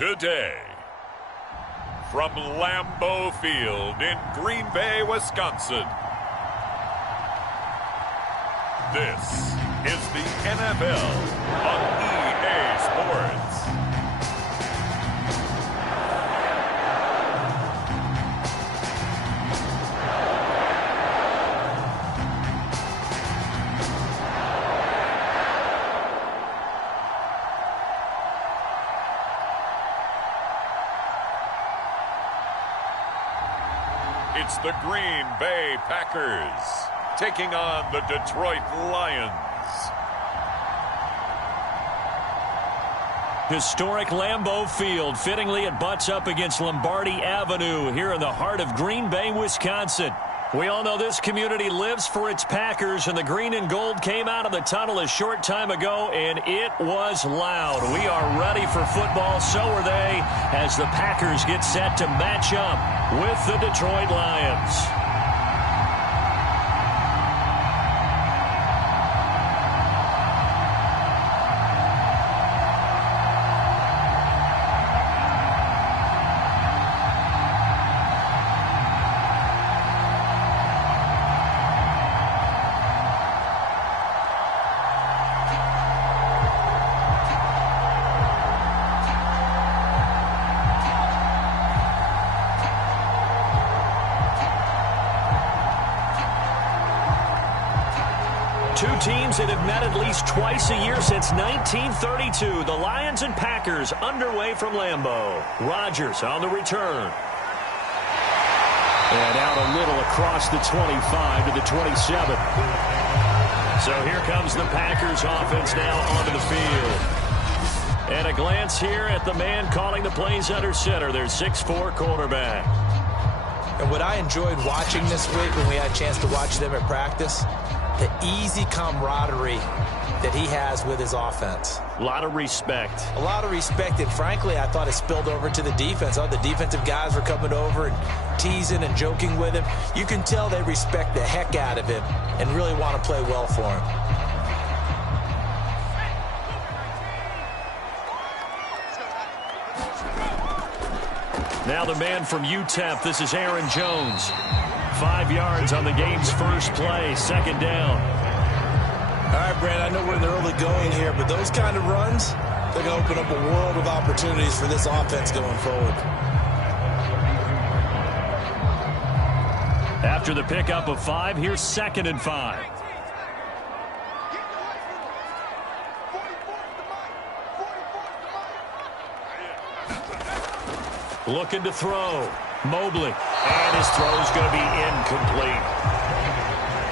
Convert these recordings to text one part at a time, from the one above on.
today. From Lambeau Field in Green Bay, Wisconsin, this is the NFL on EA Sports. It's the Green Bay Packers taking on the Detroit Lions. Historic Lambeau Field. Fittingly, it butts up against Lombardi Avenue here in the heart of Green Bay, Wisconsin. We all know this community lives for its Packers, and the green and gold came out of the tunnel a short time ago, and it was loud. We are ready for football, so are they, as the Packers get set to match up with the Detroit Lions. Two teams that have met at least twice a year since 1932. The Lions and Packers underway from Lambeau. Rodgers on the return. And out a little across the 25 to the 27. So here comes the Packers offense now onto the field. And a glance here at the man calling the plays under center, their 6'4" quarterback. And what I enjoyed watching this week when we had a chance to watch them at practice, the easy camaraderie that he has with his offense. A lot of respect. A lot of respect, and frankly, I thought it spilled over to the defense. All the defensive guys were coming over and teasing and joking with him. You can tell they respect the heck out of him and really want to play well for him. Now the man from UTEP, this is Aaron Jones. 5 yards on the game's first play, second down. All right, Brad, I know we're in the early going here, but those kind of runs, they're going to open up a world of opportunities for this offense going forward. After the pickup of 5, here's 2nd and 5. Looking to throw. Mobley. And his throw is going to be incomplete.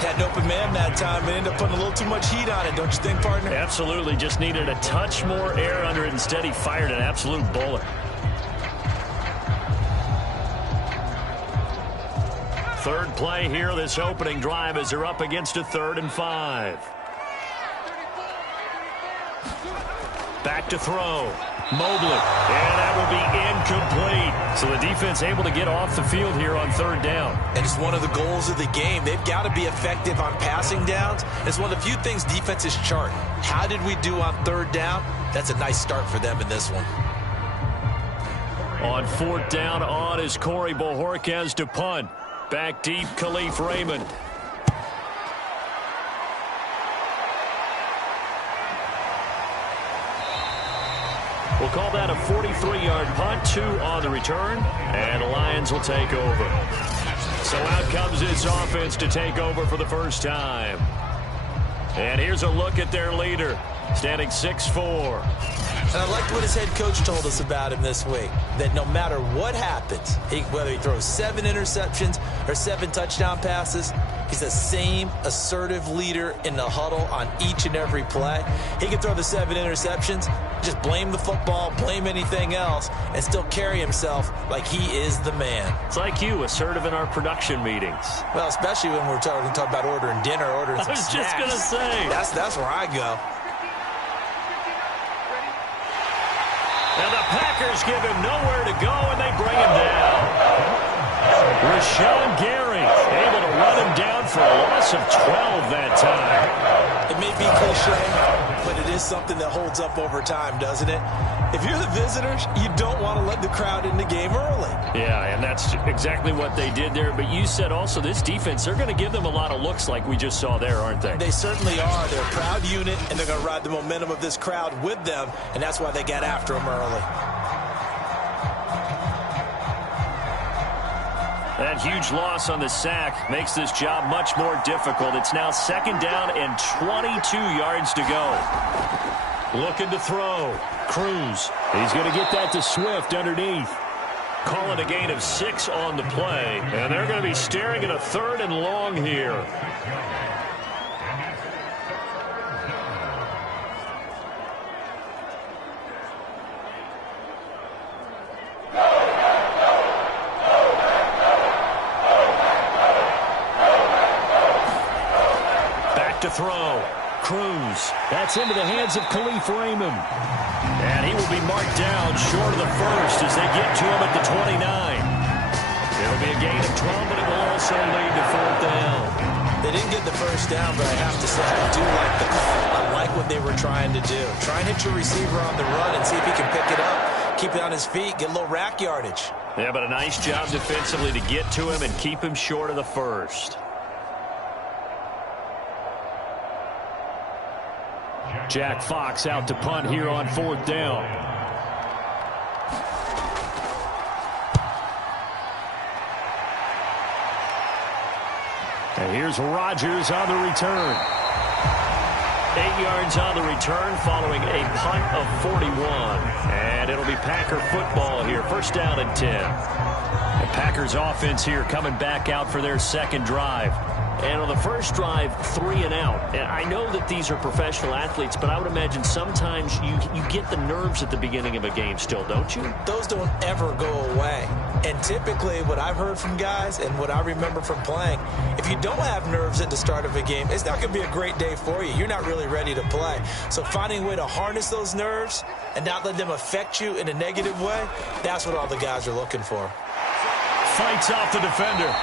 Had an open man that time and ended up putting a little too much heat on it, don't you think, partner? Absolutely. Just needed a touch more air under it. Instead, he fired an absolute bullet. Third play here, this opening drive, as they're up against a 3rd and 5. Back to throw. Mobley, and that will be incomplete. So the defense able to get off the field here on 3rd down. And it's one of the goals of the game. They've got to be effective on passing downs. It's one of the few things defenses chart. How did we do on 3rd down? That's a nice start for them in this one. On 4th down, on is Corey Bojorquez to punt. Back deep, Khalif Raymond. We'll call that a 43-yard punt, 2 on the return, and the Lions will take over. So out comes this offense to take over for the first time. And here's a look at their leader, standing 6'4". And I liked what his head coach told us about him this week, that no matter what happens, whether he throws 7 interceptions or 7 touchdown passes, he's the same assertive leader in the huddle on each and every play. He can throw the 7 interceptions, just blame the football, blame anything else, and still carry himself like he is the man. It's like you, assertive in our production meetings. Well, especially when we're talking about ordering dinner, ordering some snacks. I was just going to say. That's where I go. And the Packers give him nowhere to go, and they bring him down. Rashawn Gary able to run him down for a loss of 12 that time. It may be cliche, but it is something that holds up over time, doesn't it? If you're the visitors, you don't want to let the crowd in the game early. Yeah, and that's exactly what they did there. But you said also this defense, they're going to give them a lot of looks like we just saw there, aren't they? They certainly are. They're a proud unit, and they're going to ride the momentum of this crowd with them, and that's why they got after them early. That huge loss on the sack makes this job much more difficult. It's now 2nd down and 22 yards to go. Looking to throw. Cruz. He's going to get that to Swift underneath. Calling a gain of 6 on the play. And they're going to be staring at a 3rd and long here. To throw. Cruz. That's into the hands of Khalif Raymond. And he will be marked down short of the first as they get to him at the 29. It'll be a gain of 12, but it will also lead to 4th down. They didn't get the first down, but I have to say I do like the call. I like what they were trying to do. Try and hit your receiver on the run and see if he can pick it up, keep it on his feet, get a little rack yardage. Yeah, but a nice job defensively to get to him and keep him short of the first. Jack Fox out to punt here on 4th down. And here's Rodgers on the return. 8 yards on the return following a punt of 41. And it'll be Packer football here. 1st down and 10. The Packers offense here coming back out for their 2nd drive. And on the first drive, 3 and out. And I know that these are professional athletes, but I would imagine sometimes you get the nerves at the beginning of a game still, don't you? Those don't ever go away. And typically what I've heard from guys and what I remember from playing, if you don't have nerves at the start of a game, it's not going to be a great day for you. You're not really ready to play. So finding a way to harness those nerves and not let them affect you in a negative way, that's what all the guys are looking for. Fights off the defender.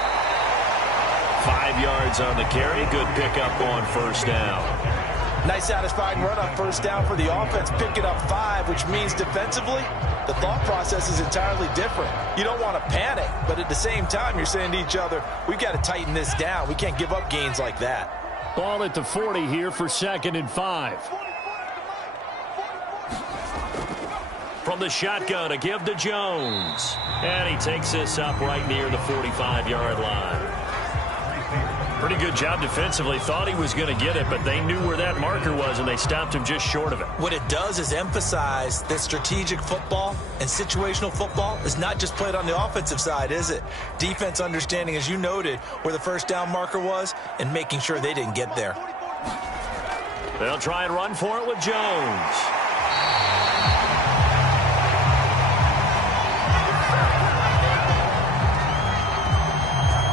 5 yards on the carry. Good pickup on 1st down. Nice satisfying run on 1st down for the offense. Picking up 5, which means defensively, the thought process is entirely different. You don't want to panic, but at the same time, you're saying to each other, we've got to tighten this down. We can't give up gains like that. Ball at the 40 here for 2nd and 5. From the shotgun, a give to Jones. And he takes this up right near the 45-yard line. Pretty good job defensively. Thought he was going to get it, but they knew where that marker was, and they stopped him just short of it. What it does is emphasize that strategic football and situational football is not just played on the offensive side, is it? Defense understanding, as you noted, where the 1st down marker was and making sure they didn't get there. They'll try and run for it with Jones.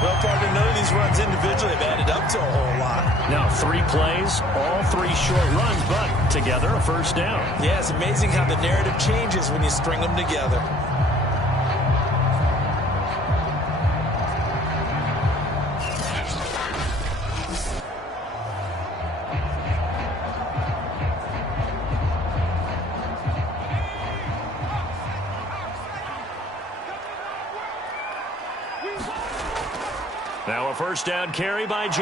Well, partner, none of these runs individually have added up to a whole lot. Now 3 plays, all 3 short runs, but together a 1st down. Yeah, it's amazing how the narrative changes when you string them together. Now a 1st down carry by Jones.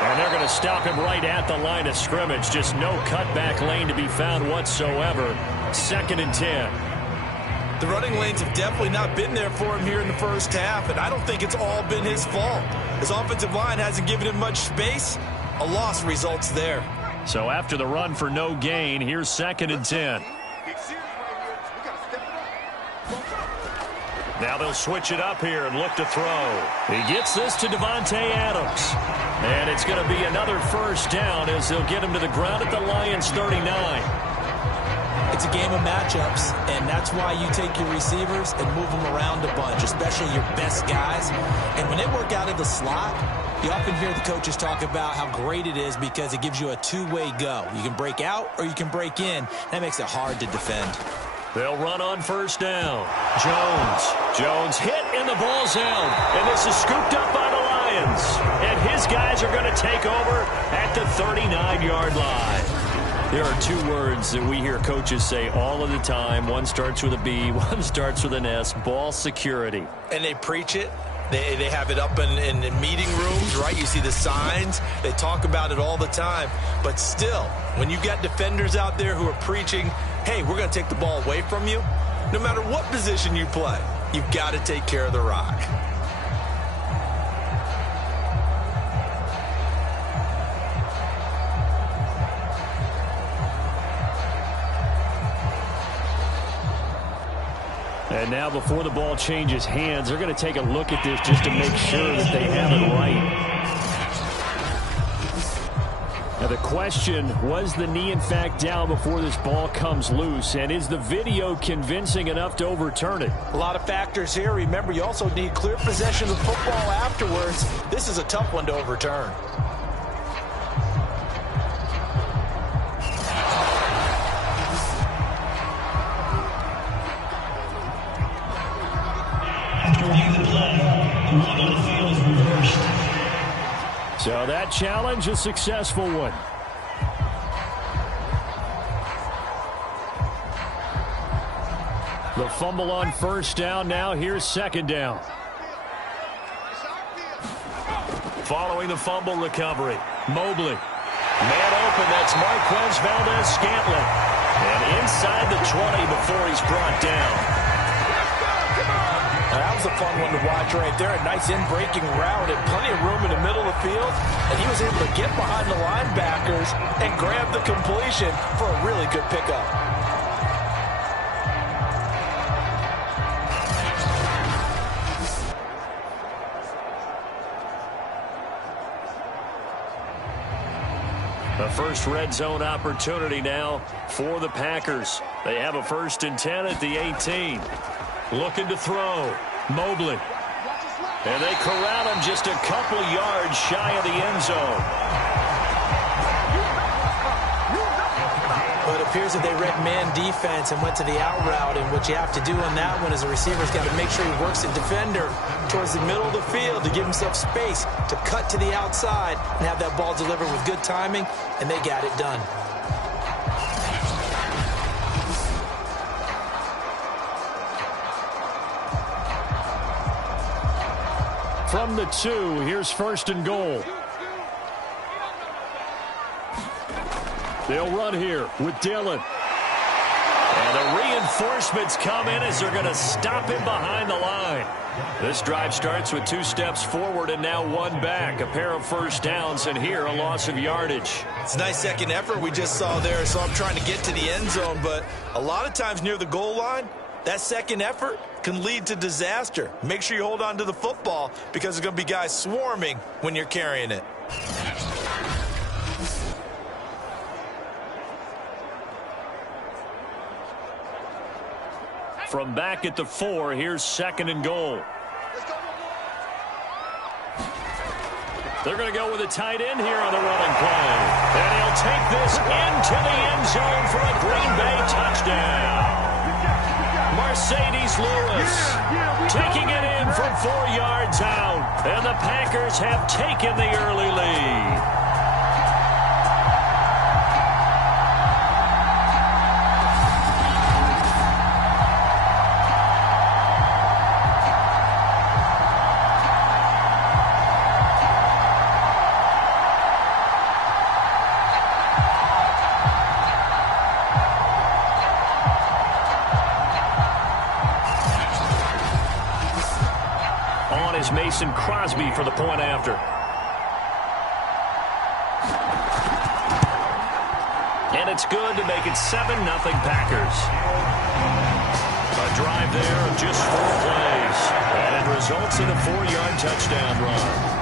And they're going to stop him right at the line of scrimmage. Just no cutback lane to be found whatsoever. 2nd and 10. The running lanes have definitely not been there for him here in the first half, and I don't think it's all been his fault. His offensive line hasn't given him much space. A loss results there. So after the run for no gain, here's 2nd and 10. Now they'll switch it up here and look to throw. He gets this to Devontae Adams. And it's going to be another 1st down as they'll get him to the ground at the Lions' 39. It's a game of matchups, and that's why you take your receivers and move them around a bunch, especially your best guys. And when they work out of the slot, you often hear the coaches talk about how great it is because it gives you a two-way go. You can break out or you can break in. That makes it hard to defend. They'll run on 1st down. Jones hit in the ball zone. And this is scooped up by the Lions. And his guys are going to take over at the 39-yard line. There are two words that we hear coaches say all of the time. One starts with a B, one starts with an S, ball security. And they preach it. They have it up in meeting rooms, right? You see the signs. They talk about it all the time. But still, when you got defenders out there who are preaching, hey, we're going to take the ball away from you, no matter what position you play, you've got to take care of the rock. And now before the ball changes hands, they're going to take a look at this just to make sure that they have it right. Now the question, was the knee in fact down before this ball comes loose? And is the video convincing enough to overturn it? A lot of factors here. Remember, you also need clear possession of the football afterwards. This is a tough one to overturn. So that challenge, a successful one. The fumble on first down. Now here's second down. Following the fumble recovery, Mobley. Man open, that's Marquez Valdez-Scantling. And inside the 20 before he's brought down. That was a fun one to watch right there. A nice in-breaking route and plenty of room in the middle of the field. And he was able to get behind the linebackers and grab the completion for a really good pickup. The first red zone opportunity now for the Packers. They have a 1st and 10 at the 18. Looking to throw. Mobley. And they corral him just a couple yards shy of the end zone. Well, it appears that they read man defense and went to the out route. And what you have to do on that one is a receiver's got to make sure he works the defender towards the middle of the field to give himself space to cut to the outside and have that ball delivered with good timing. And they got it done. From the 2, here's 1st and goal. They'll run here with Dillon. And the reinforcements come in as they're going to stop him behind the line. This drive starts with 2 steps forward and now 1 back. A pair of first downs, and here a loss of yardage. It's a nice second effort we just saw there. So I'm trying to get to the end zone, but a lot of times near the goal line, that second effort can lead to disaster. Make sure you hold on to the football because there's going to be guys swarming when you're carrying it. From back at the 4, here's 2nd and goal. They're going to go with a tight end here on the running play. And he'll take this into the end zone for a Green Bay touchdown. Mercedes Lewis taking it in from 4 yards out. And the Packers have taken the early lead. Mason Crosby for the point after. And it's good to make it 7-0 Packers. A drive there of just 4 plays. And it results in a 4-yard touchdown run.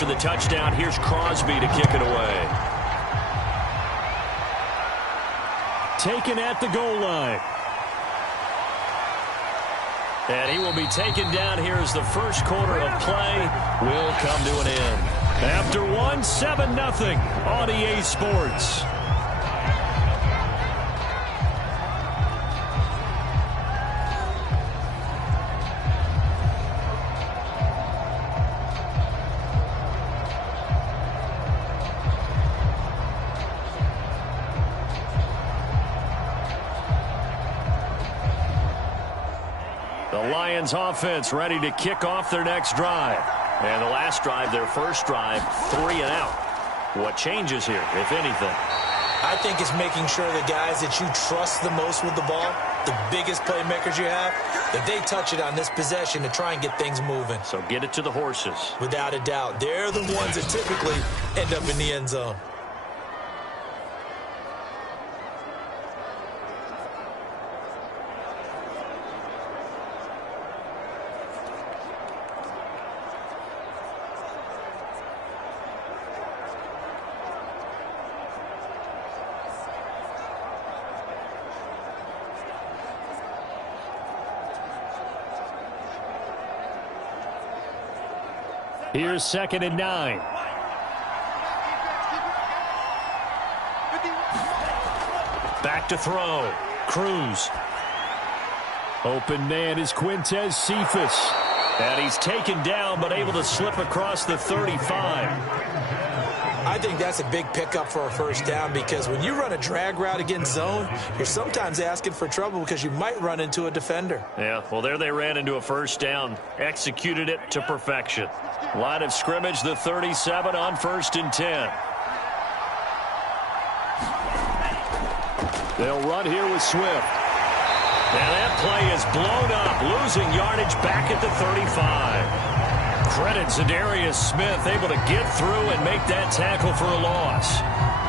The touchdown, here's Crosby to kick it away. Taken at the goal line. And he will be taken down here as the first quarter of play will come to an end. After one, 7-0 on EA Sports. The Lions offense ready to kick off their next drive. And the last drive, their first drive, 3 and out. What changes here, if anything? I think it's making sure the guys that you trust the most with the ball, the biggest playmakers you have, that they touch it on this possession to try and get things moving. So get it to the horses. Without a doubt. They're the ones that typically end up in the end zone. Here's 2nd and 9. Back to throw. Cruz. Open man is Quintez Cephas. And he's taken down but able to slip across the 35. I think that's a big pickup for a first down because when you run a drag route against zone, you're sometimes asking for trouble because you might run into a defender. Yeah, well, there they ran into a first down. Executed it to perfection. Line of scrimmage, the 37 on 1st and 10. They'll run here with Swift. And that play is blown up, losing yardage back at the 35. Credit Zadarius Smith, able to get through and make that tackle for a loss.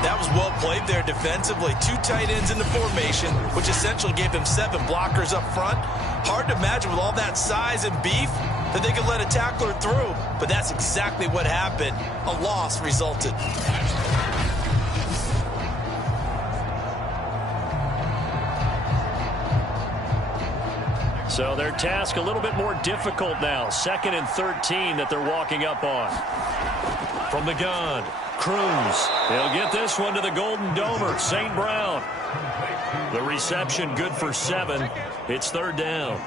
That was well played there defensively. 2 tight ends in the formation, which essentially gave them 7 blockers up front. Hard to imagine with all that size and beef that they could let a tackler through. But that's exactly what happened. A loss resulted. So their task a little bit more difficult now. 2nd and 13 that they're walking up on. From the gun, Cruz. They'll get this one to the Golden Domer, St. Brown. The reception good for 7. It's 3rd down.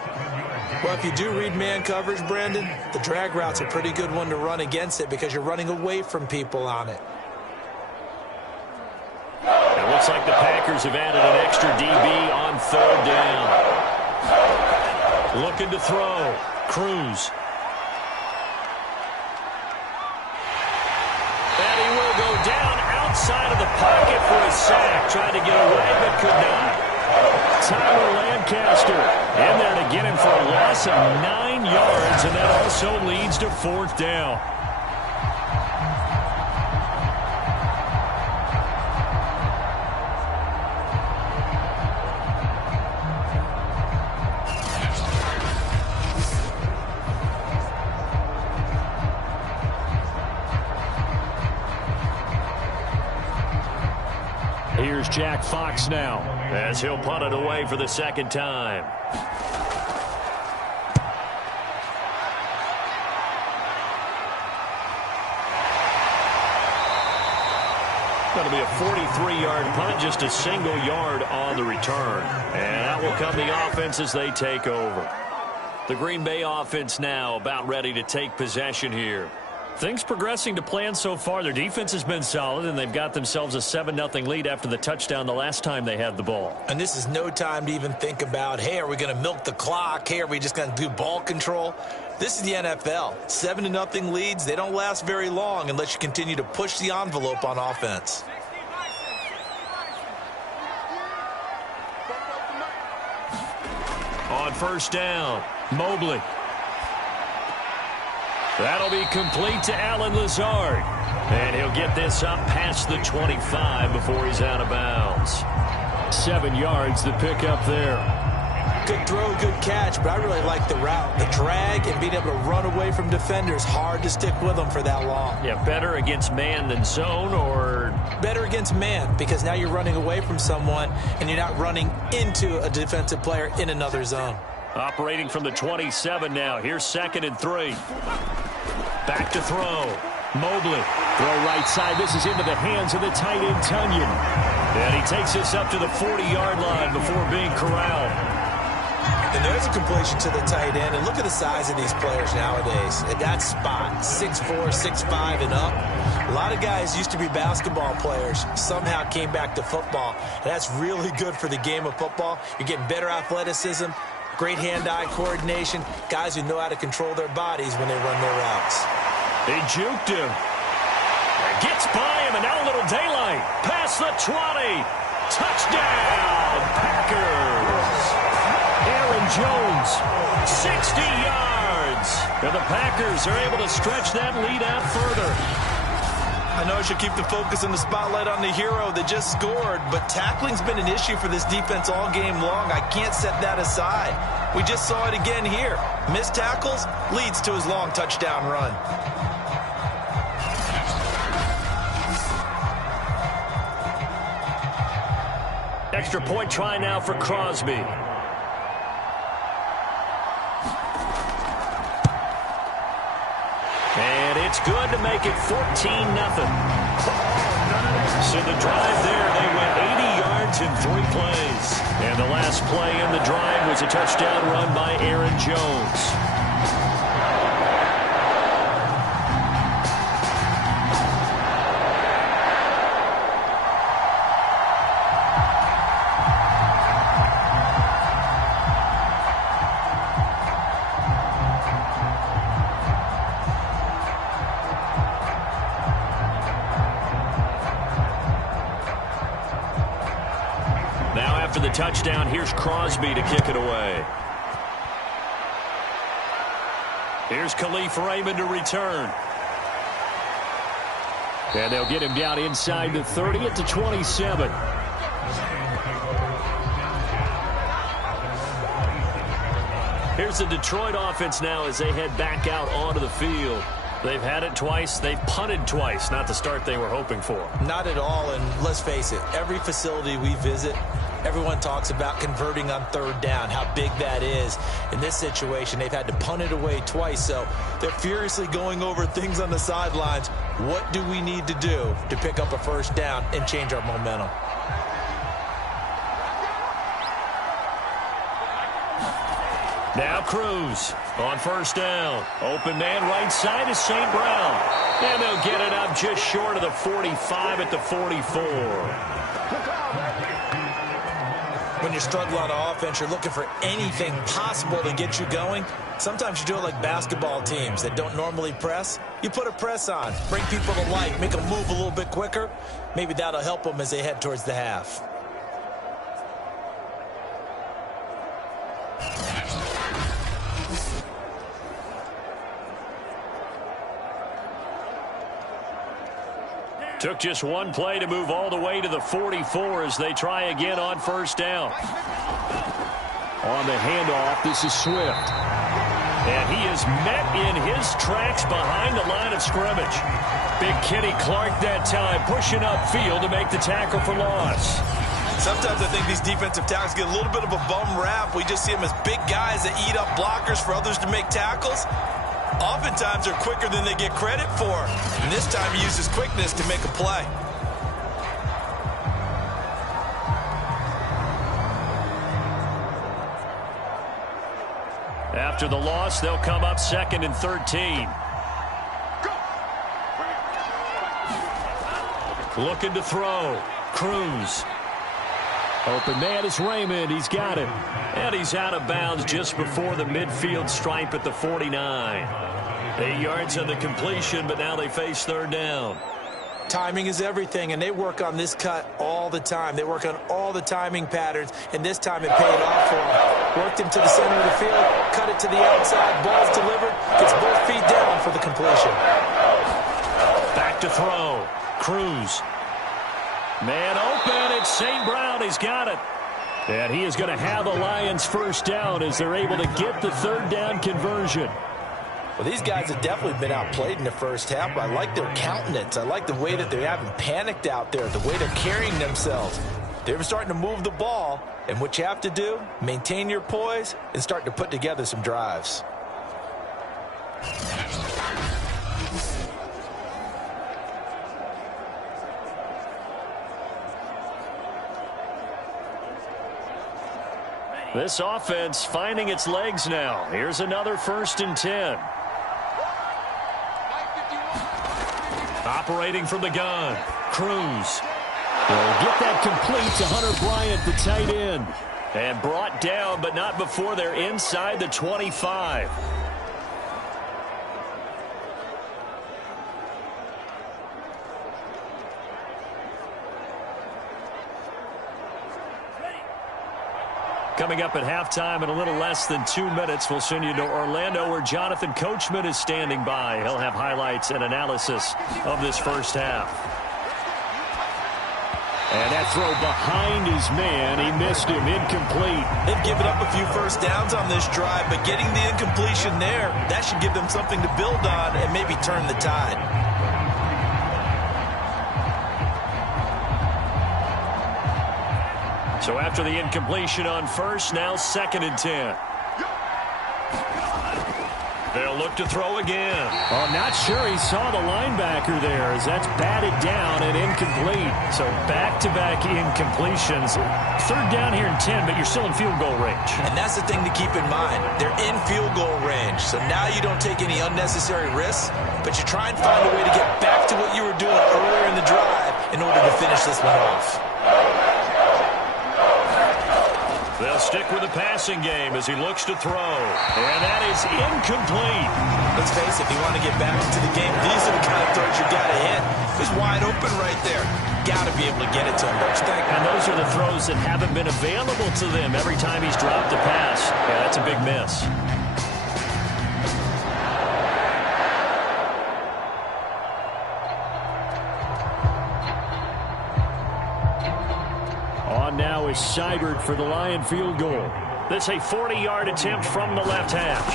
Well, if you do read man coverage, Brandon, the drag route's a pretty good one to run against it because you're running away from people on it. It looks like the Packers have added an extra DB on 3rd down. Looking to throw. Cruz. And he will go down outside of the pocket for a sack. Tried to get away, but could not. Tyler Lancaster in there to get him for a loss of 9 yards, and that also leads to 4th down. Here's Jack Fox now as he'll punt it away for the 2nd time. That'll be a 43-yard punt, just a single yard on the return. And that will come the offense as they take over. The Green Bay offense now about ready to take possession here. Things progressing to plan so far. Their defense has been solid, and they've got themselves a 7-0 lead after the touchdown the last time they had the ball. And this is no time to even think about, hey, are we going to milk the clock? Hey, are we just going to do ball control? This is the NFL. 7-0 leads, they don't last very long unless you continue to push the envelope on offense. On 1st down, Mobley. That'll be complete to Allen Lazard. And he'll get this up past the 25 before he's out of bounds. 7 yards, the pickup there. Good throw, good catch, but I really like the route. The drag and being able to run away from defenders, hard to stick with them for that long. Yeah, better against man than zone, or? Better against man, because now you're running away from someone and you're not running into a defensive player in another zone. Operating from the 27 now. Here's 2nd and 3. Back to throw. Mobley. Throw right side. This is into the hands of the tight end, Tunyon. And he takes this up to the 40-yard line before being corralled. And there's a completion to the tight end. And look at the size of these players nowadays. At that spot, 6'4", 6'5", and up. A lot of guys used to be basketball players, somehow came back to football. And that's really good for the game of football. You're getting better athleticism, great hand-eye coordination, guys who know how to control their bodies when they run their routes. He juked him. Gets by him, and now a little daylight. Past the 20. Touchdown, Packers. Aaron Jones, 60 yards. And the Packers are able to stretch that lead out further. I know I should keep the focus and the spotlight on the hero that just scored, but tackling's been an issue for this defense all game long. I can't set that aside. We just saw it again here. Missed tackles leads to his long touchdown run. Extra point try now for Crosby. And it's good to make it 14-0. So the drive there, they went 80 yards in 3 plays. And the last play in the drive was a touchdown run by Aaron Jones. After the touchdown, here's Crosby to kick it away. Here's Khalif Raymond to return. And they'll get him down inside the 30 at the 27. Here's the Detroit offense now as they head back out onto the field. They've had it twice. They've punted twice. Not the start they were hoping for. Not at all, and let's face it, every facility we visit, everyone talks about converting on 3rd down, how big that is. In this situation, they've had to punt it away twice, so they're furiously going over things on the sidelines. What do we need to do to pick up a 1st down and change our momentum? Now Cruz on 1st down. Open man right side is St. Brown. And they'll get it up just short of the 45 at the 44. When you struggle on offense, you're looking for anything possible to get you going. Sometimes you do it like basketball teams that don't normally press. You put a press on, bring people to life, make them move a little bit quicker. Maybe that'll help them as they head towards the half. Took just one play to move all the way to the 44 as they try again on 1st down. On the handoff, this is Swift. And he is met in his tracks behind the line of scrimmage. Big Kenny Clark that time pushing upfield to make the tackle for loss. Sometimes I think these defensive tackles get a little bit of a bum rap. We just see them as big guys that eat up blockers for others to make tackles. Oftentimes they're quicker than they get credit for. And this time he uses quickness to make a play. After the loss, they'll come up 2nd and 13. Looking to throw. Cruz. Open man is Raymond. He's got it. And he's out of bounds just before the midfield stripe at the 49. 8 yards on the completion, but now they face 3rd down. Timing is everything, and they work on this cut all the time. They work on all the timing patterns, and this time it paid off for them. Worked him to the center of the field, cut it to the outside, ball's delivered, gets both feet down for the completion. Back to throw. Cruz. Man open, it's St. Brown. He's got it. And he is going to have the Lions 1st down as they're able to get the 3rd down conversion. Well, these guys have definitely been outplayed in the 1st half, but I like their countenance. I like the way that they haven't panicked out there, the way they're carrying themselves. They're starting to move the ball, and what you have to do, maintain your poise and start to put together some drives. This offense finding its legs now. Here's another 1st and 10. Operating from the gun. Cruz. Will get that complete to Hunter Bryant, the tight end. And brought down, but not before they're inside the 25. Coming up at halftime in a little less than 2 minutes, we'll send you to Orlando where Jonathan Coachman is standing by. He'll have highlights and analysis of this first half. And that throw behind his man, he missed him, incomplete. They've given up a few first downs on this drive, but getting the incompletion there, that should give them something to build on and maybe turn the tide. So after the incompletion on first, now 2nd and 10. They'll look to throw again. Oh, not sure he saw the linebacker there as that's batted down and incomplete. So back-to-back incompletions. 3rd down here and 10, but you're still in field goal range. And that's the thing to keep in mind. They're in field goal range. So now you don't take any unnecessary risks, but you try and find a way to get back to what you were doing earlier in the drive in order to finish this one off. They'll stick with the passing game as he looks to throw. And that is incomplete. Let's face it, if you want to get back into the game, these are the kind of throws you got to hit. He's wide open right there. Got to be able to get it to him, don't you think? And those are the throws that haven't been available to them every time he's dropped a pass. Yeah, that's a big miss. Now is Seibert for the Lion field goal. This a 40-yard attempt from the left hash.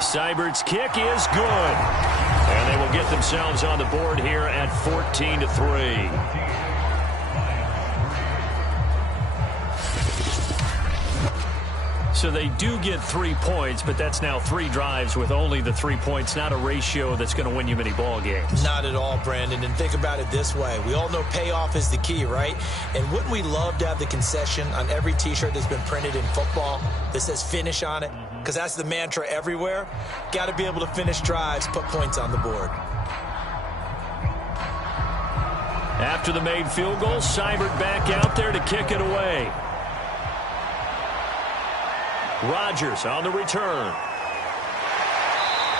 Seibert's kick is good. And they will get themselves on the board here at 14-3. So they do get 3 points, but that's now 3 drives with only the 3 points, not a ratio that's going to win you many ball games. Not at all, Brandon. And think about it this way. We all know payoff is the key, right? And wouldn't we love to have the concession on every T-shirt that's been printed in football that says finish on it? Because that's the mantra everywhere. Got to be able to finish drives, put points on the board. After the made field goal, Seibert back out there to kick it away. Rodgers on the return.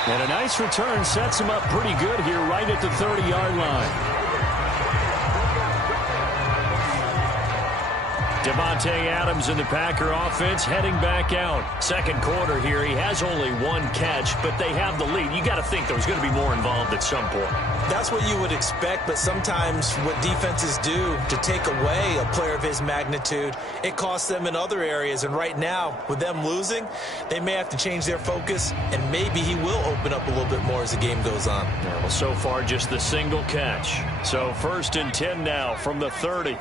And a nice return sets him up pretty good here right at the 30-yard line. Devontae Adams in the Packer offense heading back out. 2nd quarter here. He has only 1 catch, but they have the lead. You got to think there's going to be more involved at some point. That's what you would expect, but sometimes what defenses do to take away a player of his magnitude, it costs them in other areas. And right now, with them losing, they may have to change their focus, and maybe he will open up a little bit more as the game goes on. Yeah, well, so far, just the single catch. So 1st and 10 now from the 30.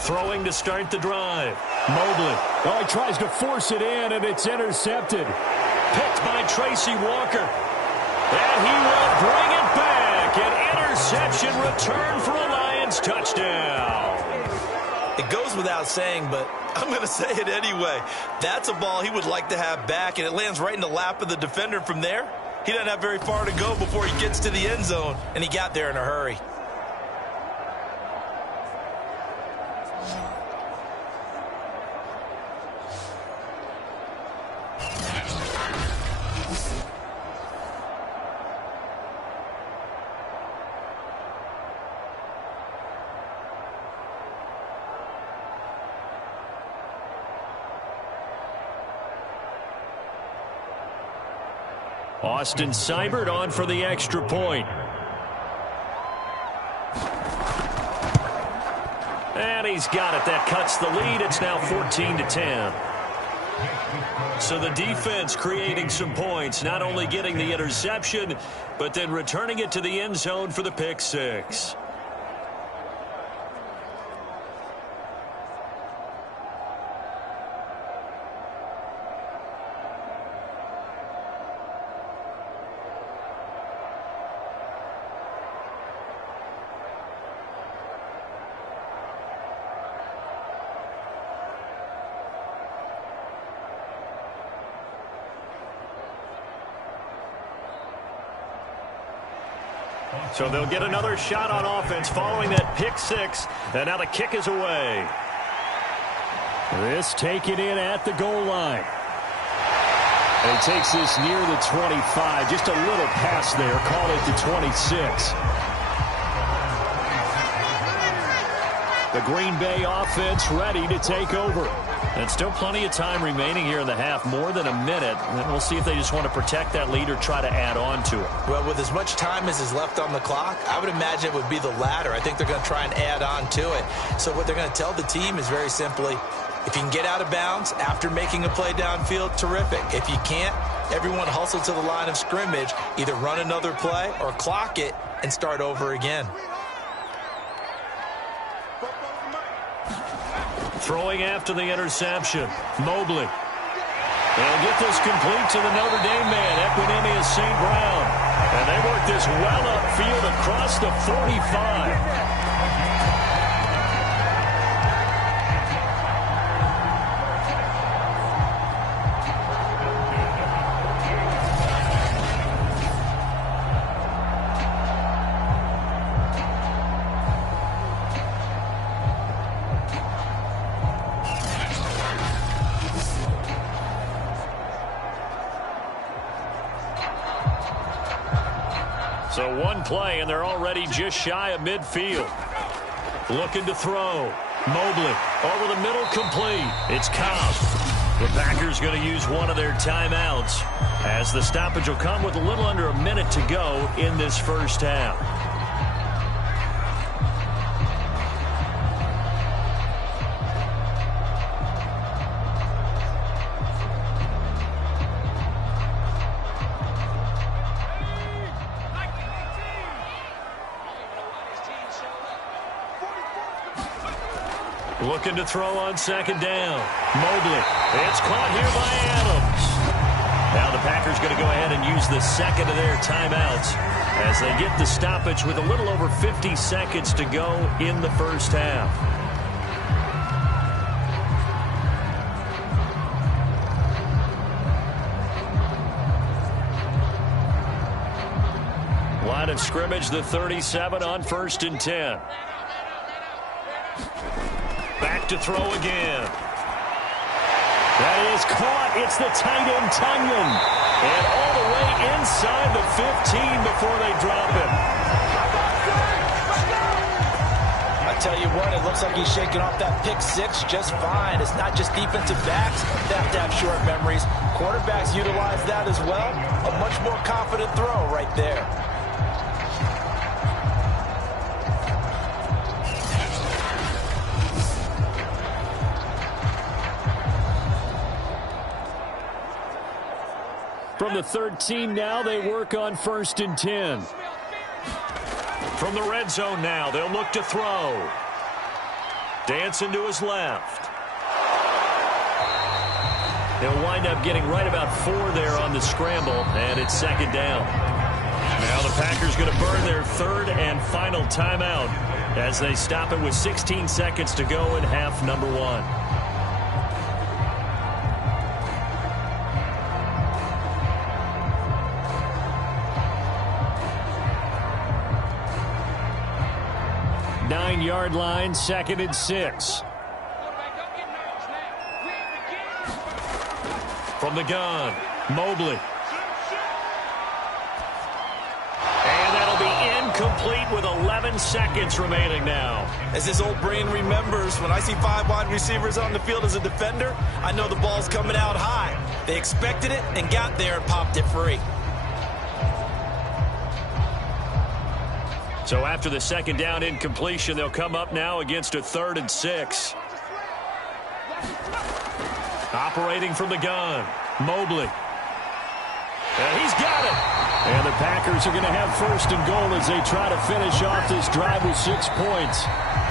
Throwing to start the drive. Mobley. Oh, he tries to force it in, and it's intercepted. Picked by Tracy Walker. And he will bring it back. An interception return for a Lions touchdown. It goes without saying, but I'm going to say it anyway. That's a ball he would like to have back, and it lands right in the lap of the defender from there. He doesn't have very far to go before he gets to the end zone, and he got there in a hurry. Austin Seibert on for the extra point. And he's got it. That cuts the lead. It's now 14-10. So the defense creating some points, not only getting the interception, but then returning it to the end zone for the pick six. So they'll get another shot on offense following that pick six. And now the kick is away. This taken in at the goal line. And he takes this near the 25. Just a little pass there. Call it the 26. The Green Bay offense ready to take over. And still plenty of time remaining here in the half, more than a minute. And we'll see if they just want to protect that lead or try to add on to it. Well, with as much time as is left on the clock, I would imagine it would be the latter. I think they're going to try and add on to it. So what they're going to tell the team is very simply, if you can get out of bounds after making a play downfield, terrific. If you can't, everyone hustle to the line of scrimmage, either run another play or clock it and start over again. Throwing after the interception, Mobley. They'll get this complete to the Notre Dame man, Equinemius St. Brown. And they work this well upfield across the 45. So one play, and they're already just shy of midfield. Looking to throw. Mobley over the middle, complete. It's Cobb. The Packers going to use one of their timeouts, as the stoppage will come with a little under a minute to go in this first half. Looking to throw on second down. Mobley. It's caught here by Adams. Now the Packers going to go ahead and use the second of their timeouts as they get the stoppage with a little over 50 seconds to go in the first half. Line of scrimmage, the 37 on 1st and 10. Back to throw again. That is caught. It's the tight end, Tunyon. And all the way inside the 15 before they drop him. I tell you what, it looks like he's shaking off that pick six just fine. It's not just defensive backs that have to have short memories. Quarterbacks utilize that as well. A much more confident throw right there. From the 13 now, they work on 1st and 10. From the red zone now, they'll look to throw. Dancing to his left. They'll wind up getting right about 4 there on the scramble, and it's second down. Now the Packers going to burn their third and final timeout as they stop it with 16 seconds to go in half number 1. Yard line, 2nd and 6. From the gun, Mobley. And that'll be incomplete with 11 seconds remaining now. As his old brain remembers, when I see 5 wide receivers on the field as a defender, I know the ball's coming out high. They expected it and got there and popped it free. So after the second down incompletion, they'll come up now against a 3rd and 6. Operating from the gun, Mobley. And he's got it. And the Packers are going to have first and goal as they try to finish off this drive with 6 points.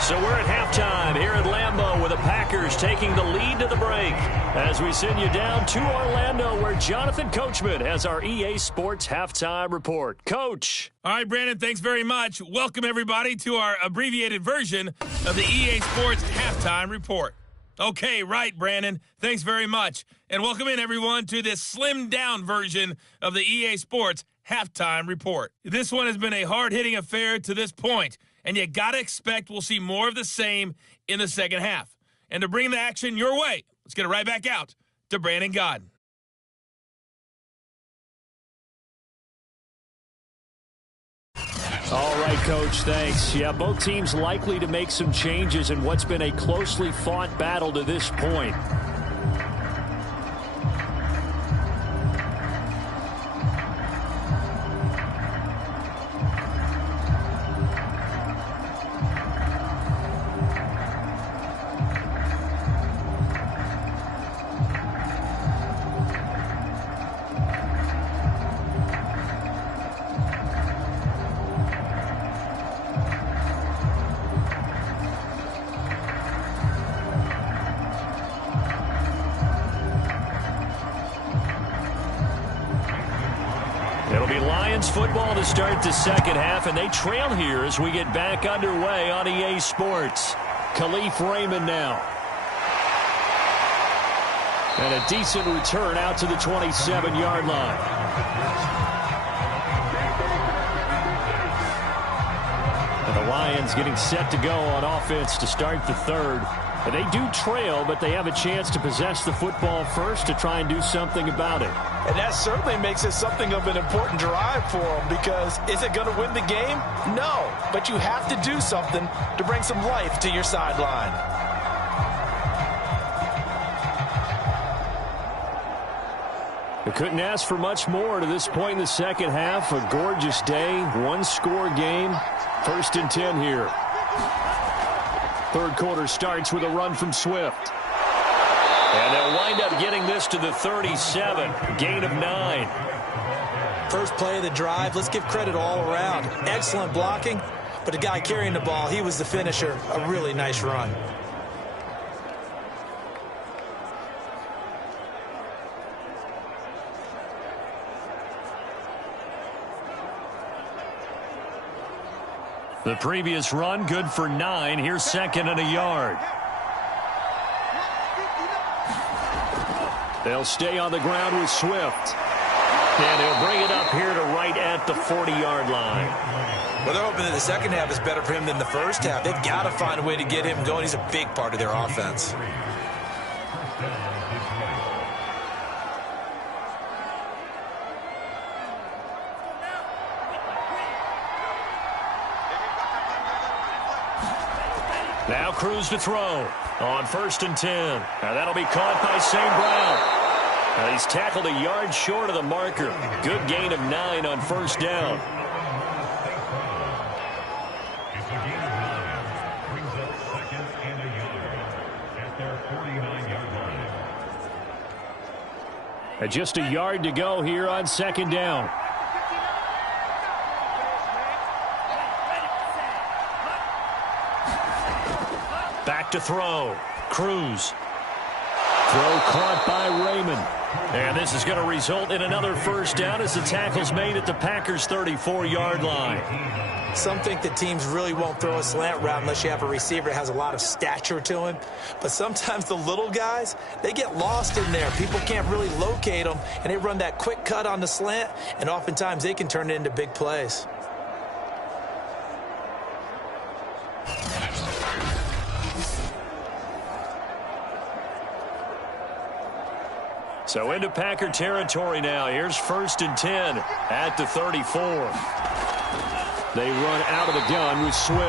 So we're at halftime here at Lambeau with the Packers taking the lead to the break as we send you down to Orlando where Jonathan Coachman has our EA Sports halftime report. Coach. All right, Brandon, thanks very much. Welcome, everybody, to our abbreviated version of the EA Sports halftime report. Okay, right, Brandon. Thanks very much. And welcome in, everyone, to this slimmed-down version of the EA Sports halftime report. This one has been a hard-hitting affair to this point, and you got to expect we'll see more of the same in the second half. And to bring the action your way, let's get it right back out to Brandon Godden. All right, Coach, thanks. Yeah, both teams likely to make some changes in what's been a closely fought battle to this point. It'll be Lions football to start the second half, and they trail here as we get back underway on EA Sports. Khalif Raymond now. And a decent return out to the 27-yard line. And the Lions getting set to go on offense to start the third. And they do trail, but they have a chance to possess the football first to try and do something about it. And that certainly makes it something of an important drive for them because is it going to win the game? No, but you have to do something to bring some life to your sideline. They couldn't ask for much more to this point in the second half. A gorgeous day, one-score game, 1st and 10 here. Third quarter starts with a run from Swift. And they'll wind up getting this to the 37, gain of 9. First play of the drive, let's give credit all around. Excellent blocking, but the guy carrying the ball, he was the finisher. A really nice run. The previous run, good for 9. Here's 2nd and a yard. They'll stay on the ground with Swift. And he'll bring it up here to right at the 40-yard line. Well, they're hoping that the second half is better for him than the first half. They've got to find a way to get him going. He's a big part of their offense. Now Cruz to throw on 1st and 10. Now that'll be caught by St. Brown. Now he's tackled a yard short of the marker. Good gain of 9 on 1st down. And just a yard to go here on 2nd down. Back to throw. Cruz. Throw caught by Raymond. And this is going to result in another 1st down as the tackle's made at the Packers' 34-yard line. Some think that teams really won't throw a slant route unless you have a receiver that has a lot of stature to him. But sometimes the little guys, they get lost in there. People can't really locate them, and they run that quick cut on the slant, and oftentimes they can turn it into big plays. So into Packer territory now. Here's 1st and 10 at the 34. They run out of the gun with Swift.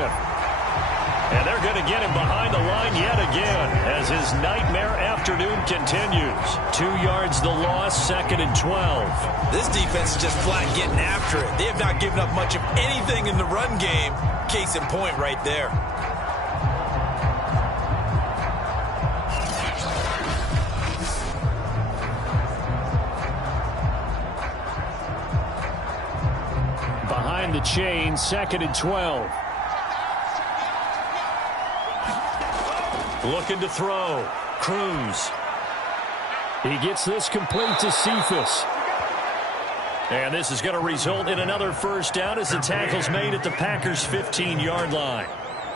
And they're going to get him behind the line yet again as his nightmare afternoon continues. 2 yards the loss, 2nd and 12. This defense is just flat getting after it. They have not given up much of anything in the run game. Case in point right there. behind the chain, 2nd and 12. Looking to throw. Cruz. He gets this complete to Cephas. And this is going to result in another first down as the tackle's made at the Packers' 15-yard line.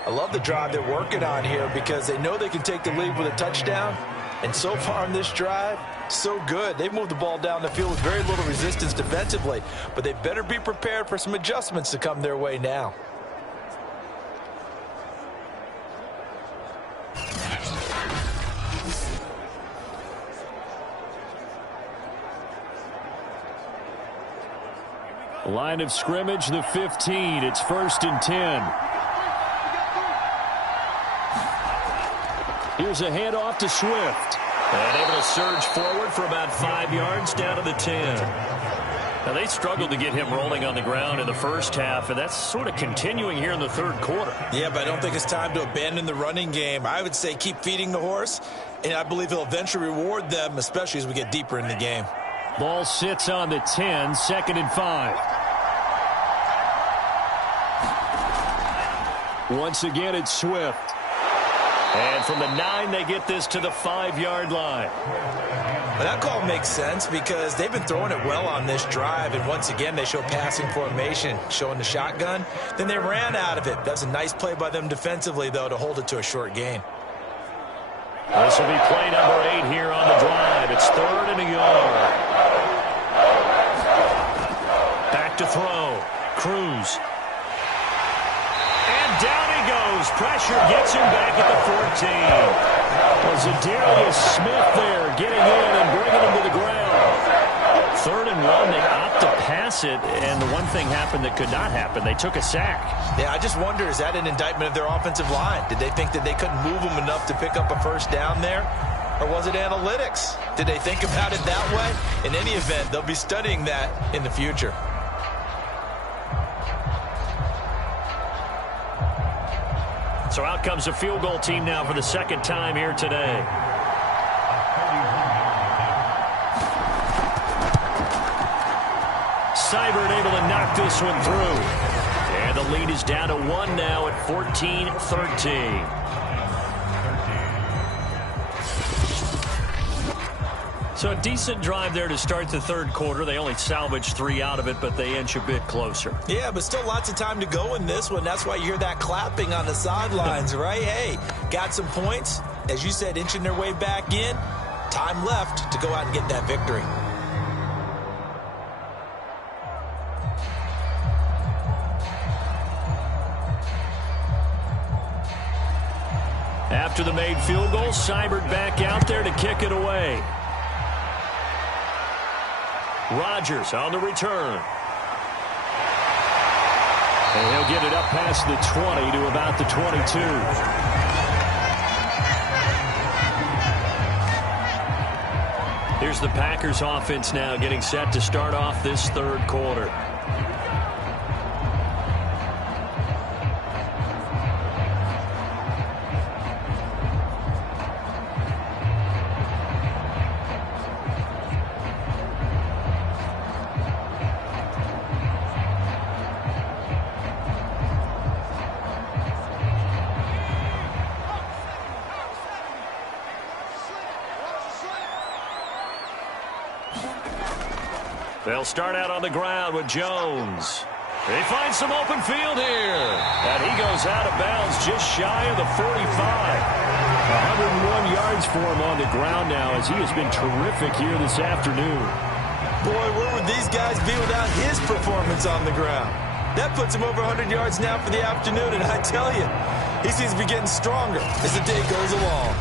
I love the drive they're working on here because they know they can take the lead with a touchdown. And so far on this drive, so good. They've moved the ball down the field with very little resistance defensively. But they better be prepared for some adjustments to come their way now. Line of scrimmage, the 15. It's 1st and 10. Here's a handoff to Swift. And able to surge forward for about 5 yards down to the 10. Now, they struggled to get him rolling on the ground in the first half, and that's sort of continuing here in the third quarter. Yeah, but I don't think it's time to abandon the running game. I would say keep feeding the horse, and I believe he'll eventually reward them, especially as we get deeper in the game. Ball sits on the 10, 2nd and 5. Once again, it's Swift. And from the 9, they get this to the 5-yard line. But that call makes sense because they've been throwing it well on this drive, and once again, they show passing formation, showing the shotgun. Then they ran out of it. That's a nice play by them defensively, though, to hold it to a short gain. This will be play number 8 here on the drive. It's 3rd and a yard. Back to throw. Cruz. And down he goes. Pressure gets him back at the 14. Was Zadarius Smith there getting in and bringing him to the ground. 3rd and 1. They opt to pass it, and the one thing happened that could not happen. They took a sack. Yeah, I just wonder, is that an indictment of their offensive line? Did they think that they couldn't move them enough to pick up a first down there? Or was it analytics? Did they think about it that way? In any event, they'll be studying that in the future. So out comes a field goal team now for the second time here today. Seibert able to knock this one through. And the lead is down to 1 now at 14-13. So a decent drive there to start the third quarter. They only salvaged 3 out of it, but they inch a bit closer. Yeah, but still lots of time to go in this one. That's why you hear that clapping on the sidelines, right? Hey, got some points. As you said, inching their way back in. Time left to go out and get that victory. After the made field goal, Seibert back out there to kick it away. Rodgers on the return. And he'll get it up past the 20 to about the 22. Here's the Packers offense now getting set to start off this third quarter. They'll start out on the ground with Jones. They find some open field here. And he goes out of bounds just shy of the 45. 101 yards for him on the ground now as he has been terrific here this afternoon. Boy, where would these guys be without his performance on the ground? That puts him over 100 yards now for the afternoon, and I tell you, he seems to be getting stronger as the day goes along.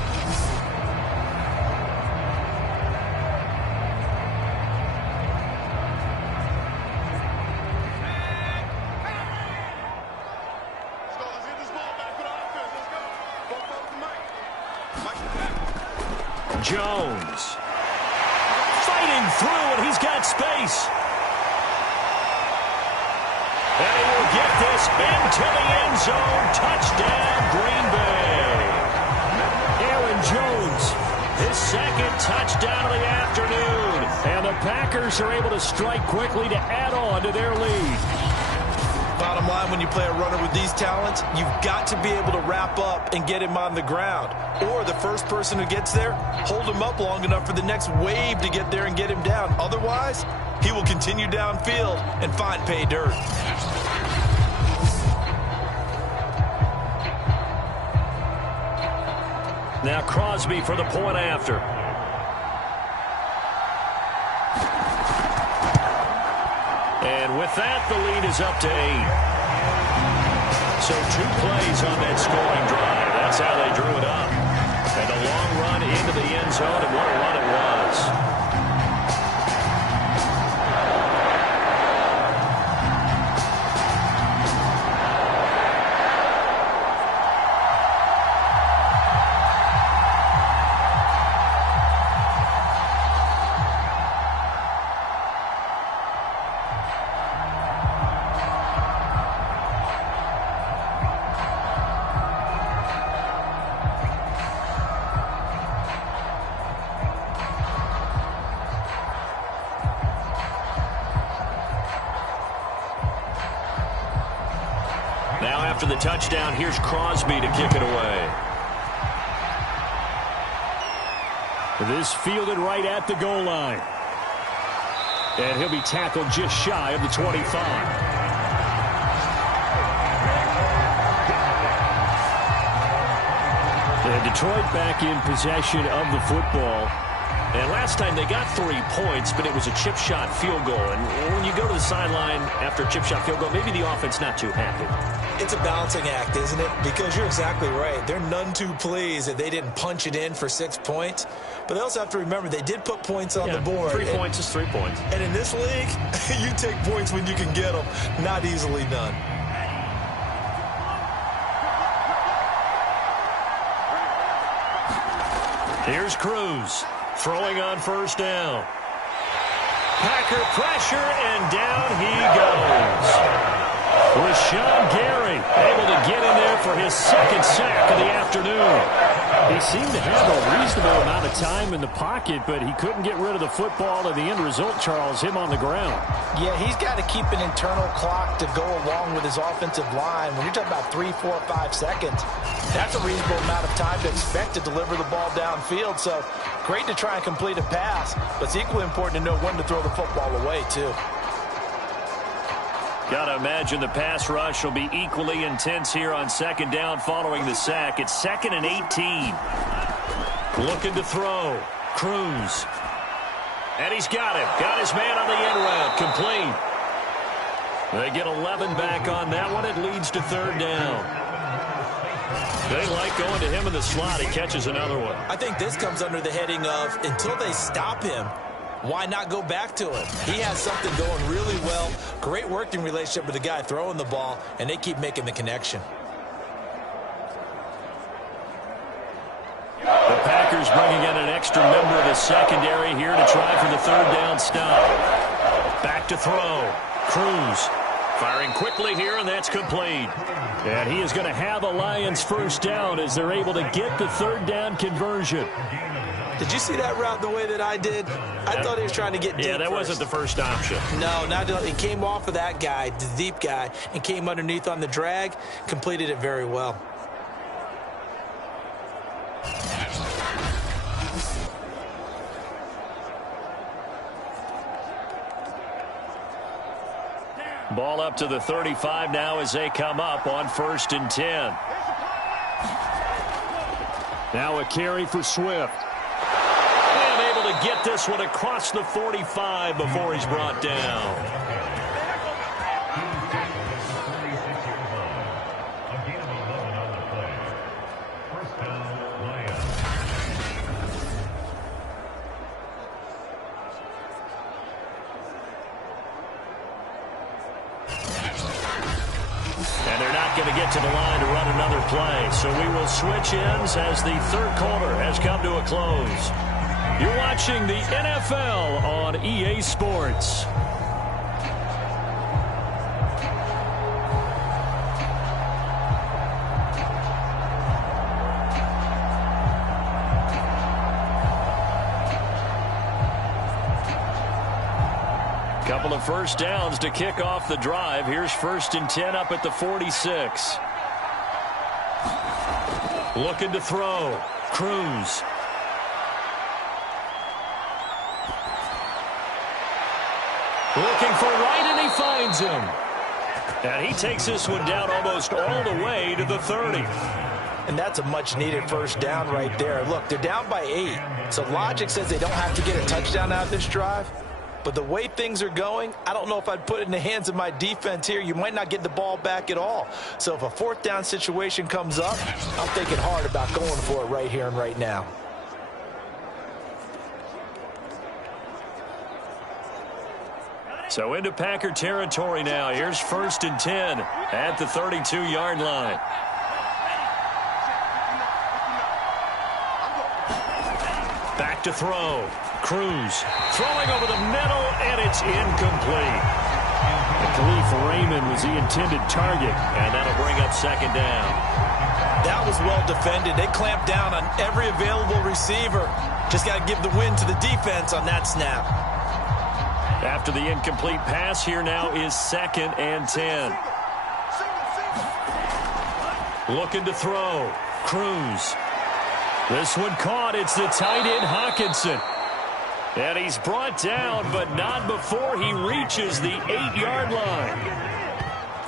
Jones fighting through, and he's got space. And he will get this into the end zone. Touchdown, Green Bay. Aaron Jones, his second touchdown of the afternoon. And the Packers are able to strike quickly to add on to their lead. Bottom line, when you play a runner with these talents, you've got to be able to wrap up and get him on the ground. Or the first person who gets there, hold him up long enough for the next wave to get there and get him down. Otherwise, he will continue downfield and find pay dirt. Now Crosby for the point after. And with that, the lead is up to 8. So 2 plays on that scoring drive. That's how they drew it up. And a long run into the end zone, and what a run it was. Now after the touchdown, here's Crosby to kick it away. This fielded right at the goal line. And he'll be tackled just shy of the 25. And Detroit back in possession of the football. And last time they got 3 points, but it was a chip shot field goal. And when you go to the sideline after a chip shot field goal, maybe the offense not too happy. It's a balancing act, isn't it? Because you're exactly right. They're none too pleased that they didn't punch it in for 6 points. But they also have to remember they did put points on the board. 3 points is 3 points. And in this league, you take points when you can get them. Not easily done. Here's Cruz. Throwing on first down. Packer pressure, and down he goes. Rashawn Gary able to get in there for his second sack of the afternoon. He seemed to have a reasonable amount of time in the pocket, but he couldn't get rid of the football, and the end result, Charles, him on the ground. Yeah, he's got to keep an internal clock to go along with his offensive line. When you're talking about 3, 4, 5 seconds, that's a reasonable amount of time to expect to deliver the ball downfield. So great to try and complete a pass, but it's equally important to know when to throw the football away, too. Got to imagine the pass rush will be equally intense here on second down following the sack. It's 2nd and 18. Looking to throw. Cruz. And he's got him. Got his man on the end route. Complete. They get 11 back on that one. It leads to 3rd down. They like going to him in the slot. He catches another one. I think this comes under the heading of until they stop him, why not go back to him? He has something going really well. Great working relationship with the guy throwing the ball, and they keep making the connection. The Packers bringing in an extra member of the secondary here to try for the 3rd down stop. Back to throw. Cruz firing quickly here, and that's complete. And he is going to have a Lions first down as they're able to get the 3rd down conversion. Did you see that route the way that I did? I thought he was trying to get deep. Yeah, that wasn't the first option. No, not he came off of that guy, the deep guy, and came underneath on the drag, completed it very well. Ball up to the 35 now as they come up on 1st and 10. Now a carry for Swift. And able to get this one across the 45 before he's brought down. And they're not going to get to the line to run another play. So we will switch ends as the 3rd quarter has come to a close. You're watching the NFL on EA Sports. Couple of first downs to kick off the drive. Here's 1st and 10 up at the 46. Looking to throw. Cruz. Looking for right, and he finds him. And he takes this one down almost all the way to the 30. And that's a much-needed first down right there. Look, they're down by 8. So logic says they don't have to get a touchdown out of this drive. But the way things are going, I don't know if I'd put it in the hands of my defense here. You might not get the ball back at all. So if a 4th down situation comes up, I'm thinking hard about going for it right here and right now. So into Packer territory now. Here's 1st and 10 at the 32-yard line. Back to throw. Cruz throwing over the middle, and it's incomplete. Khalif Raymond was the intended target, and that'll bring up 2nd down. That was well defended. They clamped down on every available receiver. Just got to give the win to the defense on that snap. After the incomplete pass, here now is 2nd and 10. Looking to throw. Cruz. This one caught. It's the tight end Hawkinson. And he's brought down, but not before he reaches the 8-yard line.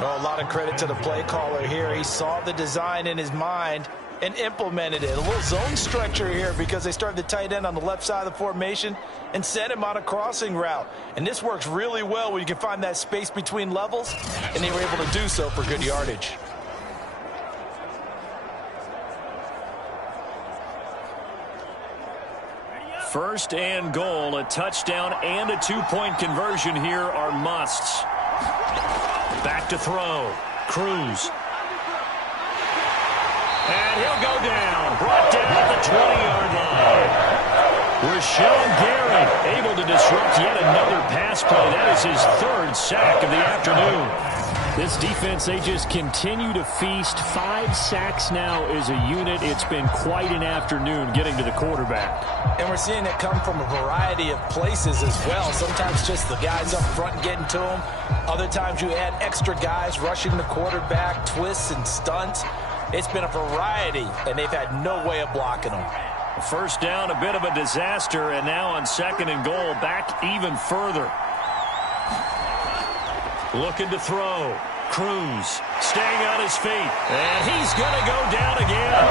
Oh, a lot of credit to the play caller here. He saw the design in his mind and implemented it. A little zone stretcher here because they started the tight end on the left side of the formation and sent him on a crossing route. And this works really well when you can find that space between levels, and they were able to do so for good yardage. First and goal, a touchdown and a 2-point conversion here are musts. Back to throw. Cruz. And he'll go down. Brought down at the 20-yard line. Rashawn Gary able to disrupt yet another pass play. That is his 3rd sack of the afternoon. This defense, they just continue to feast. 5 sacks now as a unit. It's been quite an afternoon getting to the quarterback. And we're seeing it come from a variety of places as well. Sometimes just the guys up front getting to him. Other times you add extra guys rushing the quarterback, twists and stunts. It's been a variety, and they've had no way of blocking them. First down, a bit of a disaster, and now on 2nd and goal, back even further. Looking to throw. Cruz staying on his feet. And he's going to go down again.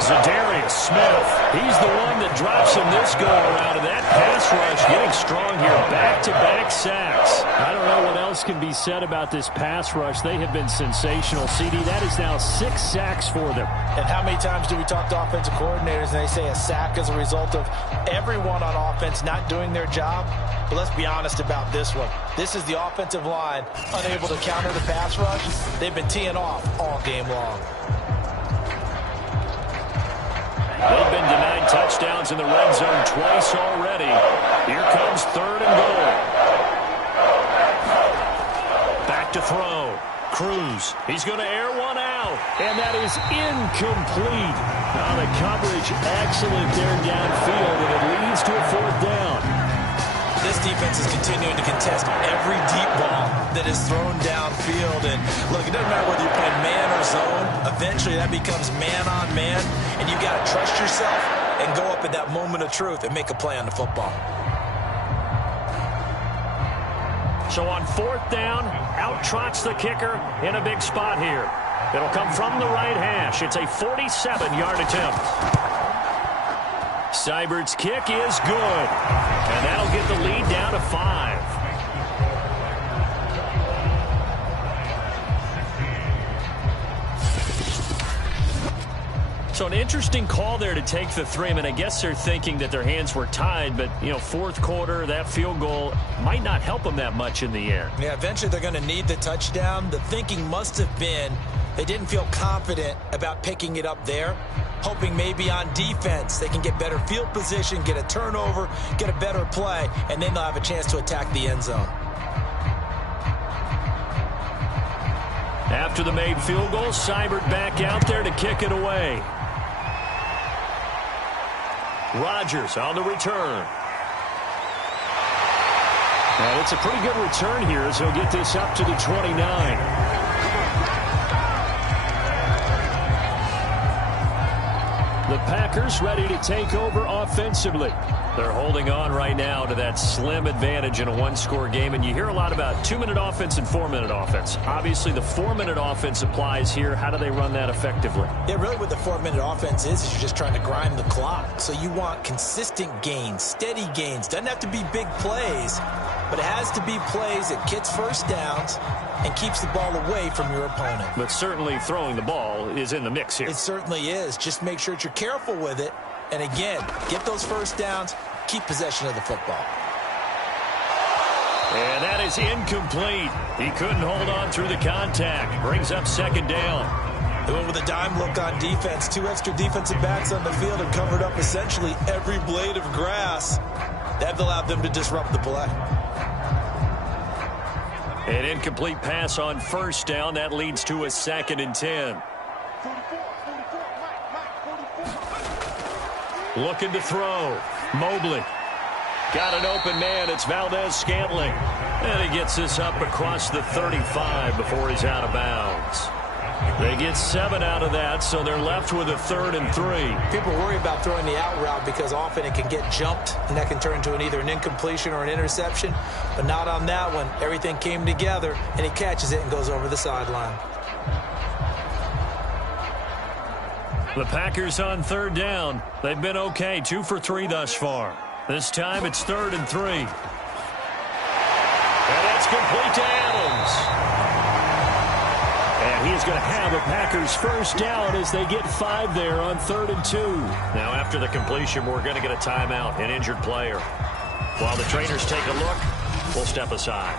Zadarius Smith. He's the one that drops him this go-around. And that pass rush getting strong here. Back-to-back sacks. I don't know what else can be said about this pass rush. They have been sensational. CD, that is now 6 sacks for them. And how many times do we talk to offensive coordinators and they say a sack as a result of everyone on offense not doing their job? But let's be honest about this one. This is the offensive line unable to counter the pass rush. They've been teeing off all game long. They've been denied touchdowns in the red zone twice already. Here comes 3rd and goal. Back to throw. Cruz. He's going to air one out. And that is incomplete. Now the coverage excellent there downfield, and it leads to a 4th down. This defense is continuing to contest every deep ball that is thrown downfield. And look, it doesn't matter whether you're playing man or zone. Eventually that becomes man on man. And you've got to trust yourself and go up at that moment of truth and make a play on the football. So on 4th down, out trots the kicker in a big spot here. It'll come from the right hash. It's a 47-yard attempt. Seibert's kick is good. And that'll get the lead down to 5. So an interesting call there to take the 3. I mean, I guess they're thinking that their hands were tied, but, you know, 4th quarter, that field goal might not help them that much in the air. Yeah, eventually they're going to need the touchdown. The thinking must have been they didn't feel confident about picking it up there, hoping maybe on defense they can get better field position, get a turnover, get a better play, and then they'll have a chance to attack the end zone. After the made field goal, Seibert back out there to kick it away. Rodgers on the return. And it's a pretty good return here as he'll get this up to the 29. The Packers ready to take over offensively. They're holding on right now to that slim advantage in a one-score game. And you hear a lot about 2-minute offense and 4-minute offense. Obviously, the 4-minute offense applies here. How do they run that effectively? Yeah, really what the 4-minute offense is you're just trying to grind the clock. So you want consistent gains, steady gains. Doesn't have to be big plays, but it has to be plays that gets first downs and keeps the ball away from your opponent. But certainly throwing the ball is in the mix here. It certainly is. Just make sure that you're careful with it. And again, get those first downs, keep possession of the football. And that is incomplete. He couldn't hold on through the contact. Brings up second down. They went with a dime look on defense. 2 extra defensive backs on the field and covered up essentially every blade of grass. That allowed them to disrupt the play. An incomplete pass on first down. That leads to a 2nd and 10. Looking to throw. Mobley. Got an open man. It's Valdez-Scantling. And he gets this up across the 35 before he's out of bounds. They get 7 out of that, so they're left with a 3rd and 3. People worry about throwing the out route because often it can get jumped, and that can turn into either an incompletion or an interception. But not on that one. Everything came together, and he catches it and goes over the sideline. The Packers on 3rd down. They've been okay, 2 for 3 thus far. This time it's 3rd and 3. And that's complete to Adams. And he is going to have a Packers first down as they get 5 there on 3rd and 2. Now after the completion, we're going to get a timeout, an injured player. While the trainers take a look, we'll step aside.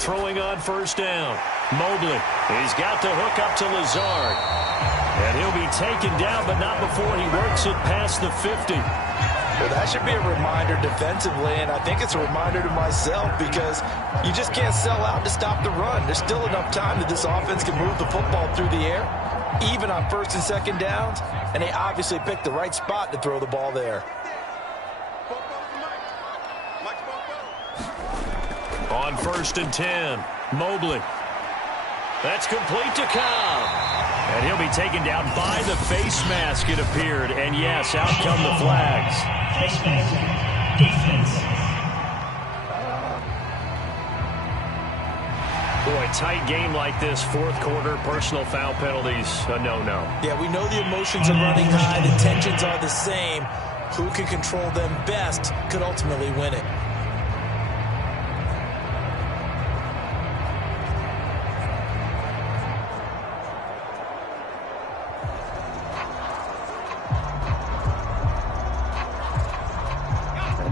Throwing on first down. Mobley. He's got the hook up to Lazard. And he'll be taken down, but not before he works it past the 50. Well, that should be a reminder defensively, and I think it's a reminder to myself because you just can't sell out to stop the run. There's still enough time that this offense can move the football through the air, even on 1st and 2nd downs, and they obviously picked the right spot to throw the ball there. On 1st and 10, Mobley. That's complete to Cobb. And he'll be taken down by the face mask, it appeared. And yes, out come the flags. Face mask, defense. Boy, tight game like this, 4th quarter, personal foul penalties, a no-no. Yeah, we know the emotions are running high. The tensions are the same. Who can control them best could ultimately win it.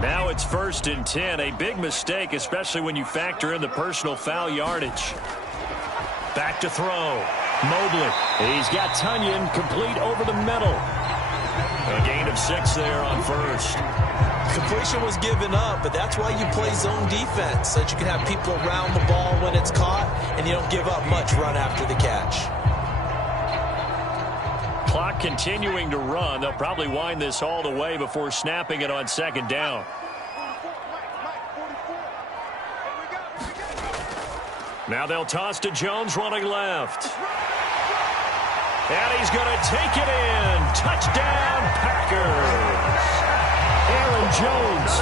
Now it's 1st and 10, a big mistake, especially when you factor in the personal foul yardage. Back to throw. Mobley. He's got Tunyon complete over the middle. A gain of 6 there on 1st. Completion was given up, but that's why you play zone defense, so that you can have people around the ball when it's caught, and you don't give up much run after the catch. Clock continuing to run. They'll probably wind this all the way before snapping it on 2nd down. Now they'll toss to Jones running left. And he's going to take it in. Touchdown, Packers. Aaron Jones,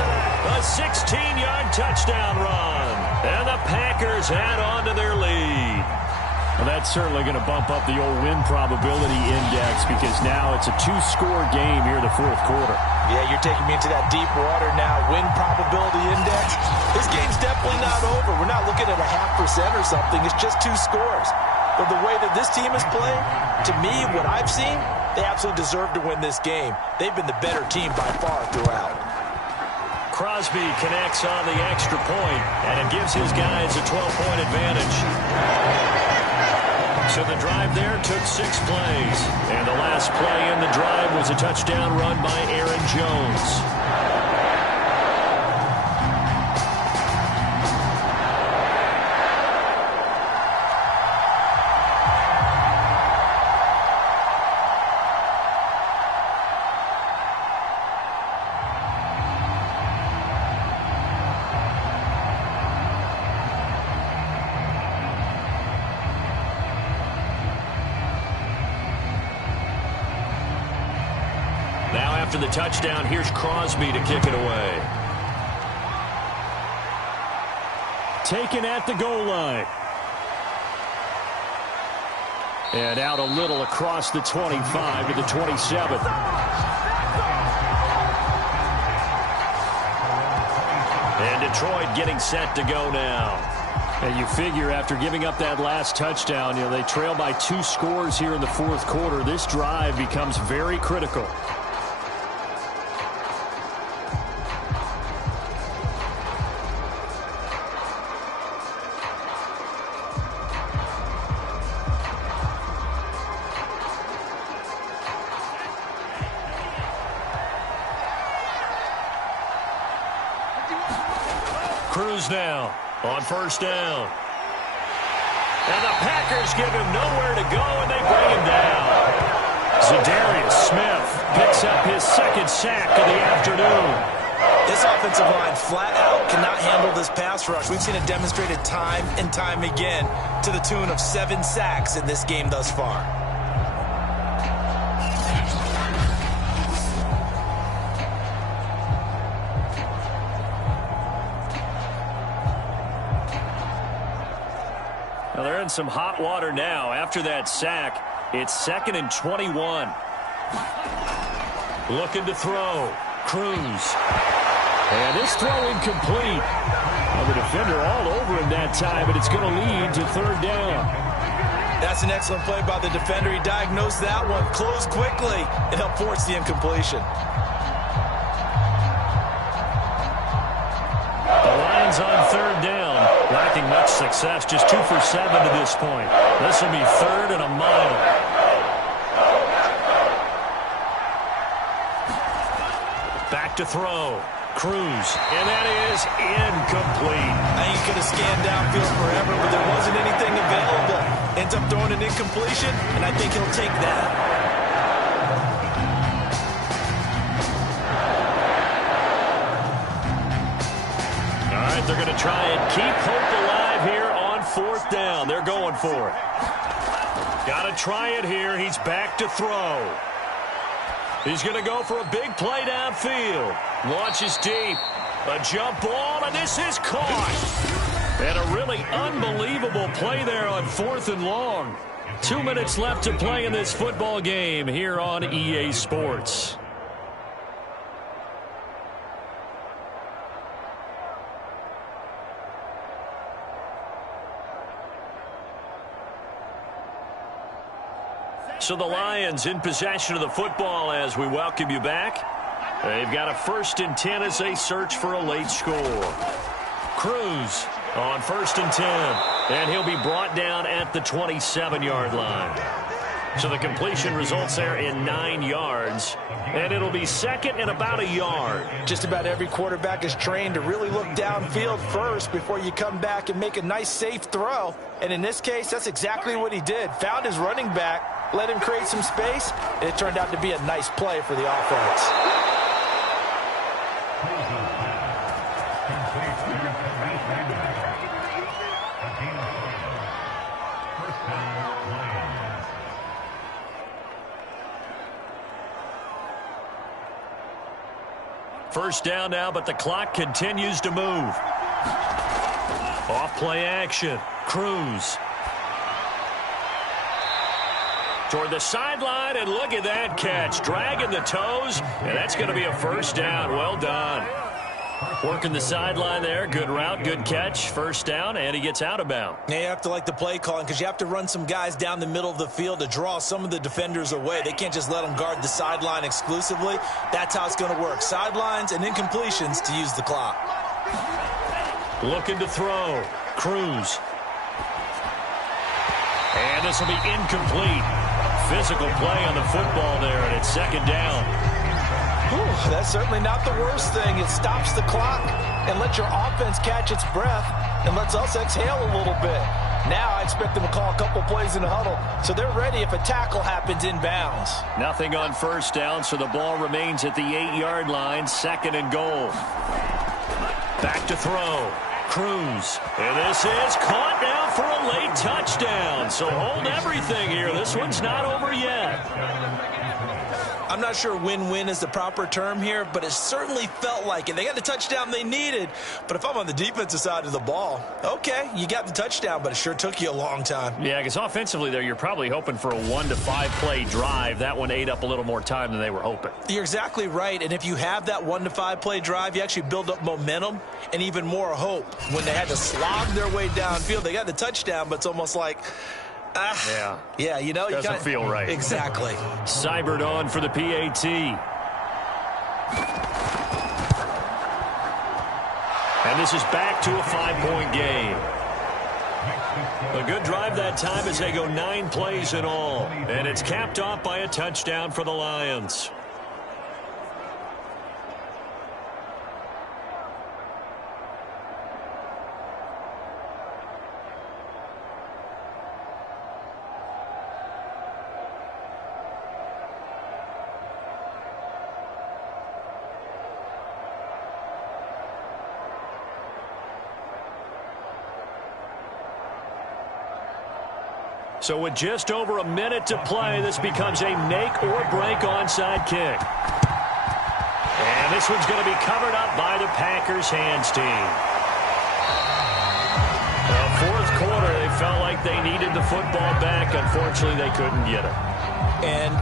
a 16-yard touchdown run. And the Packers add on to their lead. Well, that's certainly going to bump up the old win probability index because now it's a 2-score game here in the 4th quarter. Yeah, you're taking me into that deep water now. Win probability index. This game's definitely not over. We're not looking at a 0.5% or something. It's just 2 scores. But the way that this team is playing, to me, what I've seen, They absolutely deserve to win this game. They've been the better team by far throughout. Crosby connects on the extra point, and it gives his guys a 12-point advantage. So the drive there took 6 plays, and the last play in the drive was a touchdown run by Aaron Jones. Now after the touchdown, here's Crosby to kick it away. Taken at the goal line. And out a little across the 25 to the 27. And Detroit getting set to go now. And you figure after giving up that last touchdown, they trail by 2 scores here in the fourth quarter. This drive becomes very critical. Cruz now on first down. And the Packers give him nowhere to go, and they bring him down. Zadarius Smith picks up his second sack of the afternoon. This offensive line flat out cannot handle this pass rush. We've seen it demonstrated time and time again to the tune of 7 sacks in this game thus far. Well, they're in some hot water now. After that sack, it's 2nd and 21. Looking to throw. Cruz. And this throw incomplete. Well, the defender all over him that time, but it's going to lead to 3rd down. That's an excellent play by the defender. He diagnosed that one, closed quickly, and helped force the incompletion. The Lions on 3rd down. Lacking much success, just 2 for 7 to this point. This will be 3rd and a mile. Back to throw. Cruz. And that is incomplete. I think he could have scanned downfield forever, but there wasn't anything available. Ends up throwing an incompletion, and I think he'll take that. They're going to try and keep hope alive here on 4th down. They're going for it. Got to try it here. He's back to throw. He's going to go for a big play downfield. Launches deep. A jump ball, and this is caught. And a really unbelievable play there on 4th and long. 2 minutes left to play in this football game here on EA Sports. So the Lions in possession of the football as we welcome you back. They've got a 1st and 10 as they search for a late score. Cruz on 1st and 10. And he'll be brought down at the 27-yard line. So the completion results there in 9 yards. And it'll be 2nd and about a yard. Just about every quarterback is trained to really look downfield first before you come back and make a nice, safe throw. And in this case, that's exactly what he did. Found his running back, let him create some space, and it turned out to be a nice play for the offense. First down now, but the clock continues to move. Off play action. Cruz. Toward the sideline, and look at that catch. Dragging the toes, and that's going to be a first down. Well done. Working the sideline there. Good route, good catch. First down, and he gets out of bounds. Yeah, you have to like the play calling because you have to run some guys down the middle of the field to draw some of the defenders away. They can't just let them guard the sideline exclusively. That's how it's going to work. Sidelines and incompletions to use the clock. Looking to throw. Cruz. And this will be incomplete. Physical play on the football there, and it's second down. Whew, that's certainly not the worst thing. It stops the clock and lets your offense catch its breath and lets us exhale a little bit. Now I expect them to call a couple plays in the huddle, so they're ready if a tackle happens inbounds. Nothing on first down, so the ball remains at the 8-yard line, second and goal. Back to throw. Cruz. And this is caught now for a late touchdown. So hold everything here. This one's not over yet. I'm not sure win-win is the proper term here, but it certainly felt like it. They got the touchdown they needed, but if I'm on the defensive side of the ball, okay, you got the touchdown, but it sure took you a long time. Yeah, because offensively there, you're probably hoping for a 1 to 5 play drive. That one ate up a little more time than they were hoping. You're exactly right, and if you have that 1 to 5 play drive, you actually build up momentum and even more hope. When they had to slog their way downfield, they got the touchdown, but it's almost like, yeah, you know, doesn't feel right. Exactly. Seibert on for the PAT. And this is back to a 5-point game. A good drive that time as they go 9 plays in all. And it's capped off by a touchdown for the Lions. So with just over a minute to play, this becomes a make-or-break onside kick. And this one's going to be covered up by the Packers hands team. The fourth quarter, they felt like they needed the football back. Unfortunately, they couldn't get it. And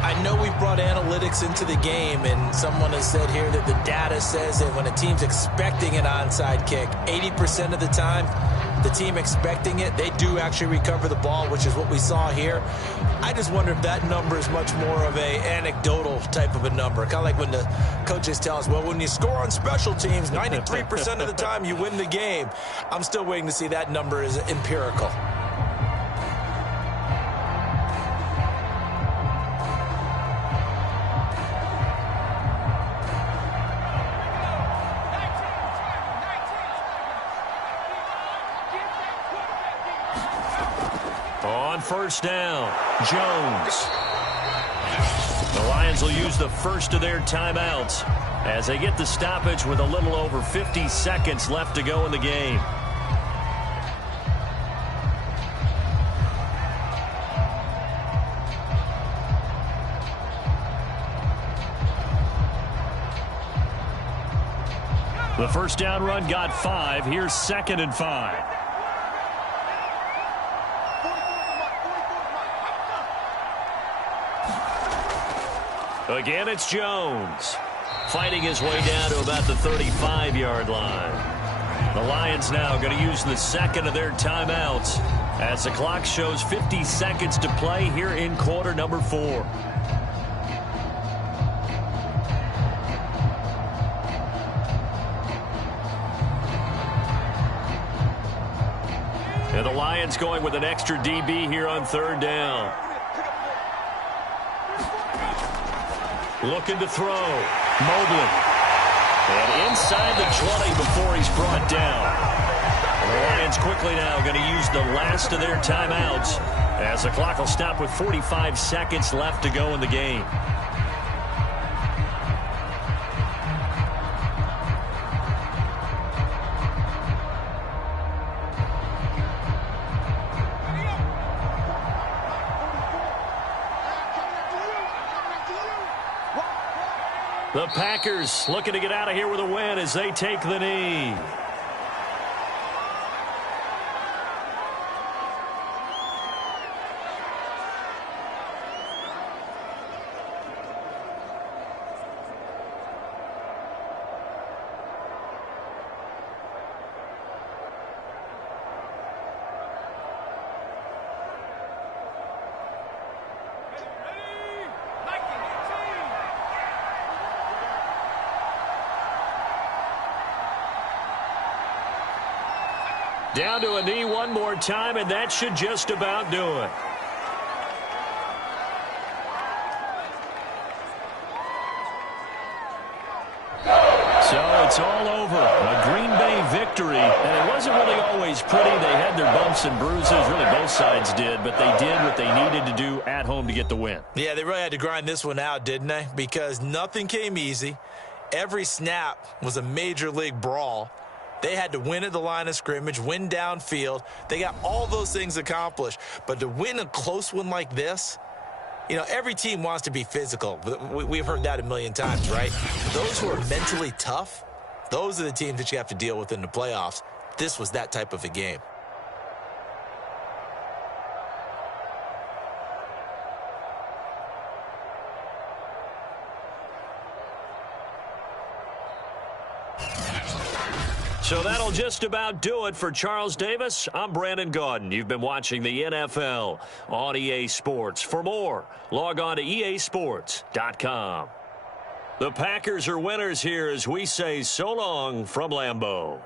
I know we've brought analytics into the game, and someone has said here that the data says that when a team's expecting an onside kick, 80% of the time, the team expecting it, they do actually recover the ball, which is what we saw here. I just wonder if that number is much more of a anecdotal type of a number. Kind of like when the coaches tell us, well, when you score on special teams, 93% of the time you win the game. I'm still waiting to see that number is empirical. On first down, Jones. The Lions will use the first of their timeouts as they get the stoppage with a little over 50 seconds left to go in the game. The first down run got 5. Here's 2nd and 5. Again, it's Jones. Fighting his way down to about the 35-yard line. The Lions now going to use the second of their timeouts as the clock shows 50 seconds to play here in quarter number 4. And the Lions going with an extra DB here on third down. Looking to throw. Mobley. And inside the 20 before he's brought down. And the Lions quickly now going to use the last of their timeouts as the clock will stop with 45 seconds left to go in the game. The Packers looking to get out of here with a win as they take the knee. Down to a knee one more time, and that should just about do it. So it's all over. A Green Bay victory, and it wasn't really always pretty. They had their bumps and bruises. Really, both sides did, but they did what they needed to do at home to get the win. Yeah, they really had to grind this one out, didn't they? Because nothing came easy. Every snap was a major league brawl. They had to win at the line of scrimmage, win downfield. They got all those things accomplished. But to win a close one like this, you know, every team wants to be physical. We've heard that a million times, right? Those who are mentally tough, those are the teams that you have to deal with in the playoffs. This was that type of a game. So that'll just about do it for Charles Davis. I'm Brandon Gaudin. You've been watching the NFL on EA Sports. For more, log on to easports.com. The Packers are winners here as we say so long from Lambeau.